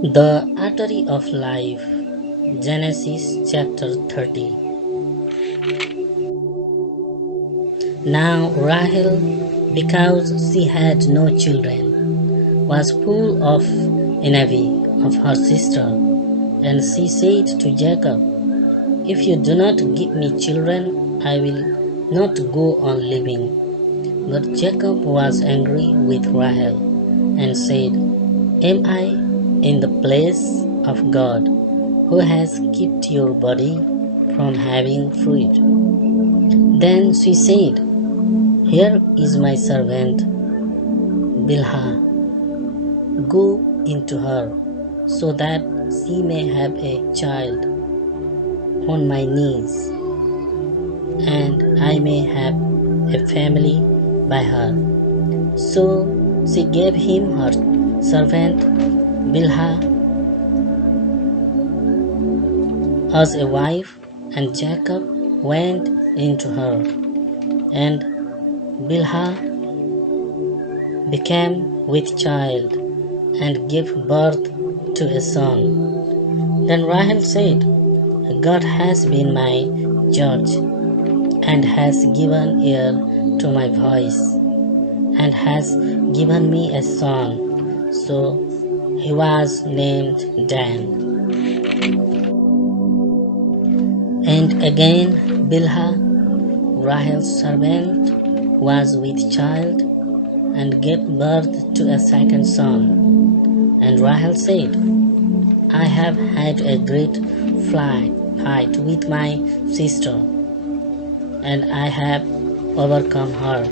The Artery of Life, Genesis chapter 30. Now Rahel, because she had no children, was full of envy of her sister, and she said to Jacob, "If you do not give me children, I will not go on living." But Jacob was angry with Rahel, and said, "Am I in the place of God, who has kept your body from having fruit?" Then she said, "Here is my servant Bilhah. Go into her, so that she may have a child on my knees, and I may have a family by her." So she gave him her servant Bilhah as a wife, and Jacob went into her, and Bilhah became with child and gave birth to a son. Then Rahel said, "God has been my judge, and has given ear to my voice, and has given me a son." So he was named Dan. And again Bilhah, Rahel's servant, was with child and gave birth to a second son. And Rahel said, "I have had a great fight with my sister, and I have overcome her."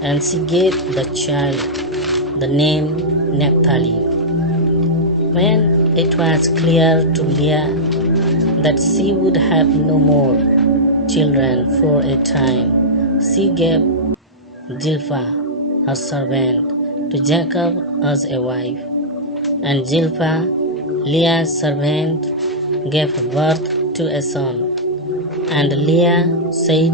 And she gave the child the name Naphtali. When it was clear to Leah that she would have no more children for a time, she gave Zilpah, her servant, to Jacob as a wife. And Zilpah, Leah's servant, gave birth to a son. And Leah said,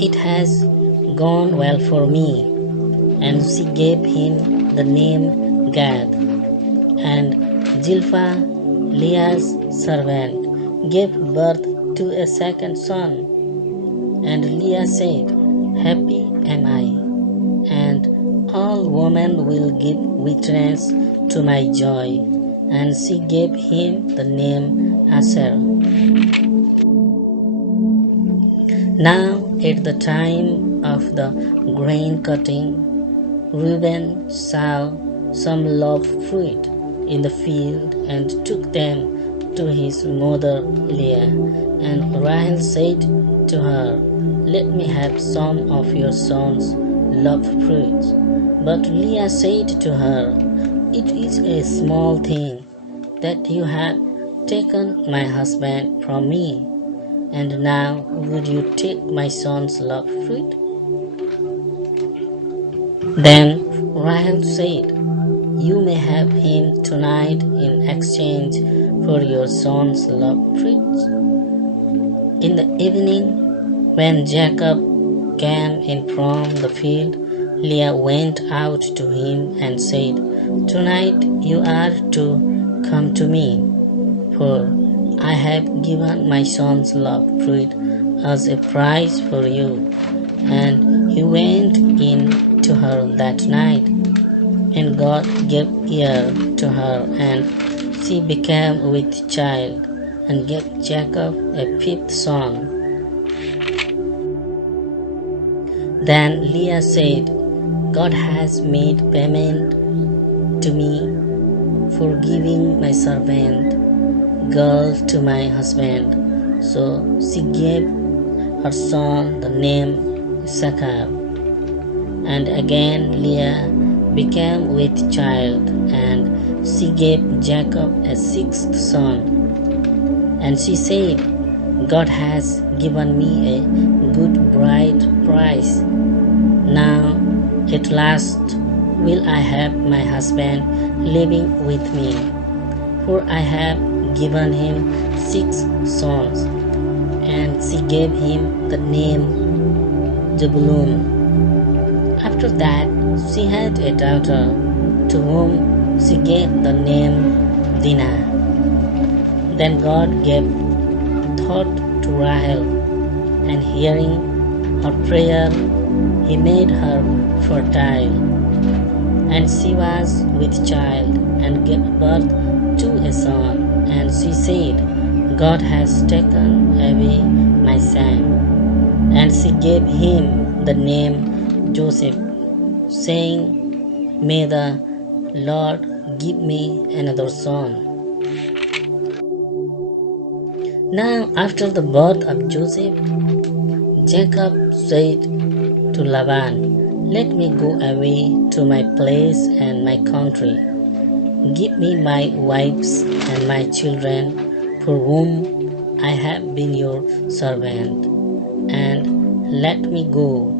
"It has gone well for me." And she gave him the name Gad. And Zilpah, Leah's servant, gave birth to a second son. And Leah said, "Happy am I, and all women will give witness to my joy." And she gave him the name Asher. Now at the time of the grain cutting, Reuben saw some loaf fruit in the field and took them to his mother Leah. And Rahel said to her, "Let me have some of your son's loaf fruit." But Leah said to her, "It is a small thing that you have taken my husband from me, and now would you take my son's loaf fruit?" Then Rahel said, "You may have him tonight in exchange for your son's loaf fruit." In the evening, when Jacob came in from the field, Leah went out to him and said, "Tonight you are to come to me, for I have given my son's loaf fruit as a price for you." And he went in to her that night, and God gave ear to her, and she became with child, and gave Jacob a fifth son. Then Leah said, "God has made payment to me for giving my servant girl to my husband." So she gave her son the name Issachar. And again Leah became with child, and she gave Jacob a sixth son. And she said, "God has given me a good bride price. Now at last will I have my husband living with me, for I have given him 6 sons." And she gave him the name Zebulun. After that she had a daughter, to whom she gave the name Dinah. Then God gave thought to Rahel, and hearing her prayer, he made her fertile. And she was with child, and gave birth to a son. And she said, God has taken away my son. And she gave him the name Joseph, saying, May the Lord give me another son. Now after the birth of Joseph, Jacob said to Laban, Let me go away to my place and my country. Give me my wives and my children, for whom I have been your servant, and let me go,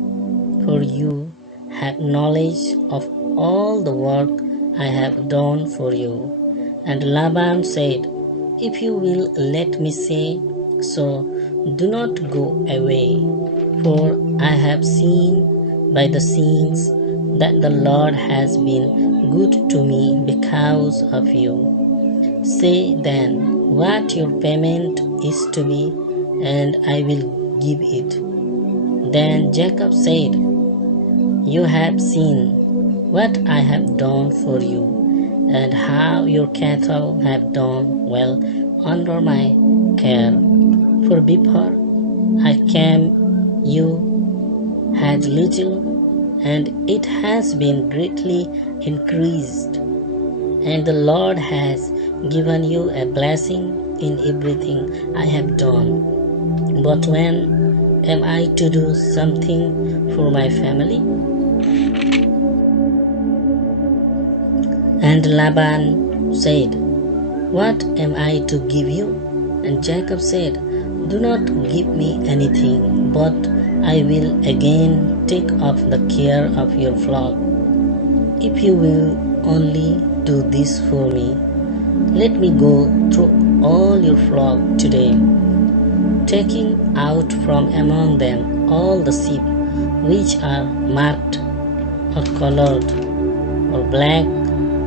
for you have knowledge of all the work I have done for you. And Laban said, If you will let me say so, do not go away, for I have seen by the scenes that the Lord has been good to me because of you. Say then what your payment is to be, and I will give it. Then Jacob said, You have seen what I have done for you, and how your cattle have done well under my care. For before I came, you had little, and it has been greatly increased. And the Lord has given you a blessing in everything I have done. But when am I to do something for my family? And Laban said, What am I to give you? And Jacob said, Do not give me anything, but I will again take up the care of your flock. If you will only do this for me, let me go through all your flock today, taking out from among them all the sheep which are marked or colored or black,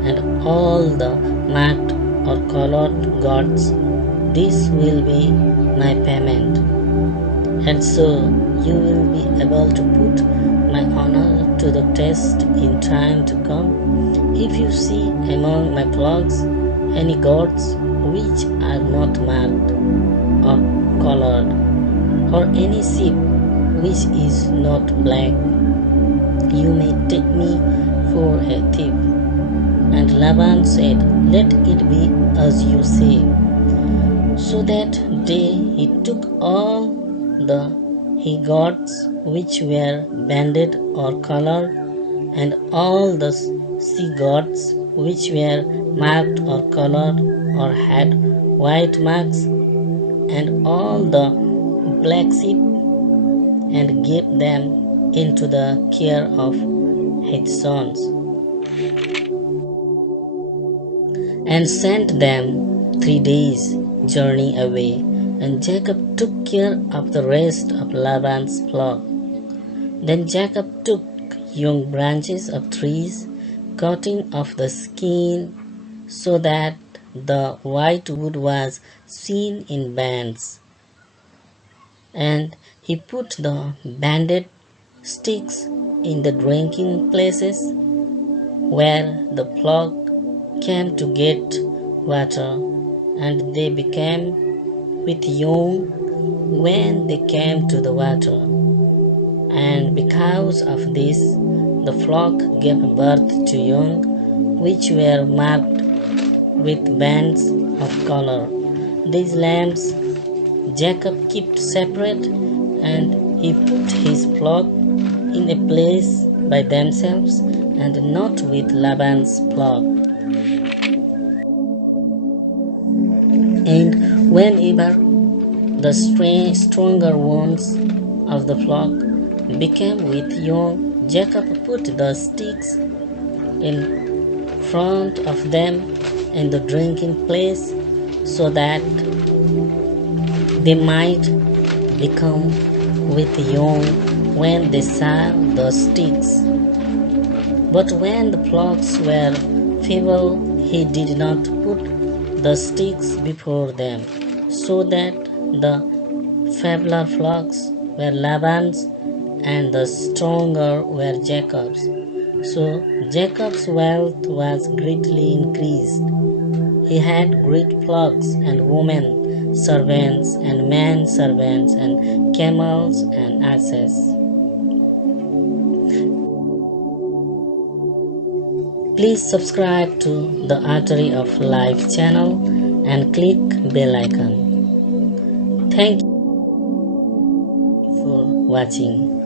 and all the marked or colored goats. This will be my payment. And so you will be able to put my honor to the test in time to come. If you see among my flocks any goats which are not marked or colored, or any sheep which is not black, you may take me for a thief. And Laban said, Let it be as you say. So that day he took all the he goats which were banded or colored, and all the she goats which were marked or colored or had white marks, and all the black sheep, and gave them into the care of his sons, and sent them 3 days' journey away. And Jacob took care of the rest of Laban's flock. Then Jacob took young branches of trees, cutting off the skin, so that the white wood was seen in bands. And he put the banded sticks in the drinking places where the flock came to get water, and they became with young when they came to the water. And because of this, the flock gave birth to young which were marked with bands of color. These lambs Jacob kept separate, and he put his flock in a place by themselves, and not with Laban's flock. And whenever the stronger ones of the flock became with young, Jacob put the sticks in front of them in the drinking place, so that they might become with young when they saw the sticks. But when the flocks were feeble, he did not put the sticks before them, so that the feebler flocks were Laban's and the stronger were Jacob's. So Jacob's wealth was greatly increased. He had great flocks and women servants and men servants and camels and asses. Please subscribe to the Artery of Life channel and click bell icon. Thank you for watching.